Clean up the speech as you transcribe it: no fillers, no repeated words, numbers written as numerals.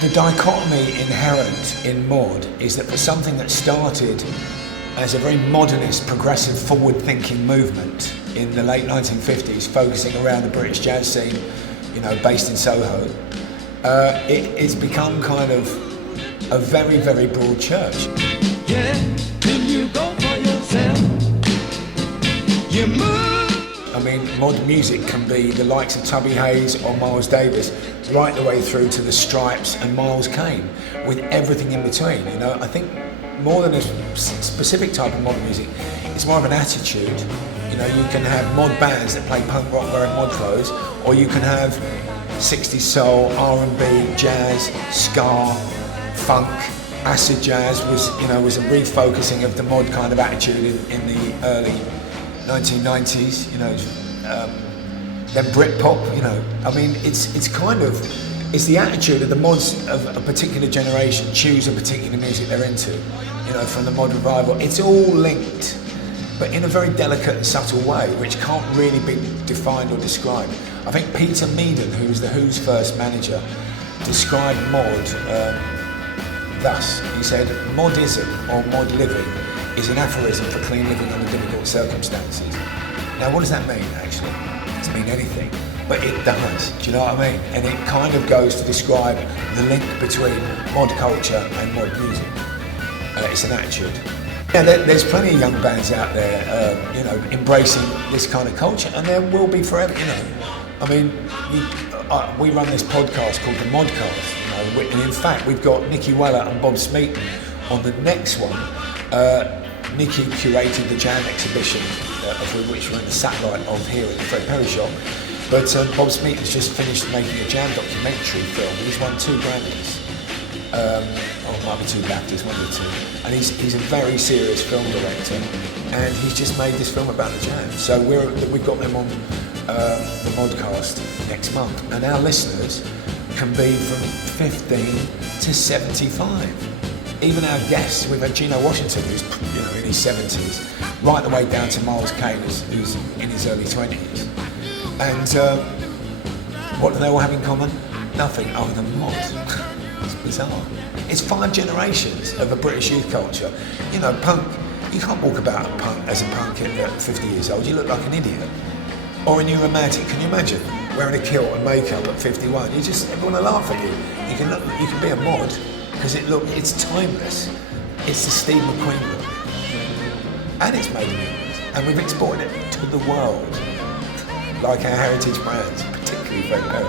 the dichotomy inherent in mod is that for something that started as a very modernist, progressive, forward-thinking movement in the late 1950s, focusing around the British jazz scene, you know, based in Soho, it's become kind of a very, very broad church. Yeah, when you go for yourself, you move. I mean, mod music can be the likes of Tubby Hayes or Miles Davis, right the way through to the Stripes and Miles Kane, with everything in between. You know, I think more than a specific type of mod music, it's more of an attitude. You know, you can have mod bands that play punk rock wearing mod clothes, or you can have 60s soul, R&B, jazz, ska, funk. Acid jazz was a refocusing of the mod kind of attitude in the early 1990s, you know, then Britpop, you know. I mean, it's the attitude of the mods of a particular generation choose a particular music they're into, you know, from the mod revival. It's all linked, but in a very delicate and subtle way, which can't really be defined or described. I think Peter Meaden, who was the Who's first manager, described mod thus. He said, modism or mod living is an aphorism for clean living under difficult circumstances. Now, what does that mean, actually? It doesn't mean anything, but it does. Do you know what I mean? And it kind of goes to describe the link between mod culture and mod music. It's an attitude. Yeah, there's plenty of young bands out there, you know, embracing this kind of culture, and there will be forever, you know. I mean, we run this podcast called The Modcast, you know, and in fact, we've got Nicky Weller and Bob Smeaton on the next one. Nicky curated the jam exhibition, of which we're in the satellite of here at the Fred Perry Shop. But Bob Smeaton's just finished making a jam documentary film. He's won 2 Grammys. It might be 2 BAFTAs, one or 2. And he's a very serious film director, and he's just made this film about the jam. So we've got them on the Modcast next month, and our listeners can be from 15 to 75. Even our guests, we've had Gino Washington, who's, you know, in his 70s, right the way down to Miles Kane, who's in his early 20s. And what do they all have in common? Nothing other than mod. It's bizarre. It's 5 generations of a British youth culture. You know, punk, you can't walk about as a punk at 50 years old. You look like an idiot. Or a new romantic. Can you imagine wearing a kilt and makeup at 51? Everyone will laugh at you. You can be a mod. Because it's timeless. It's the Steve McQueen look. And it's made in England. And we've exported it to the world. Like our heritage brands, particularly Fred Perry.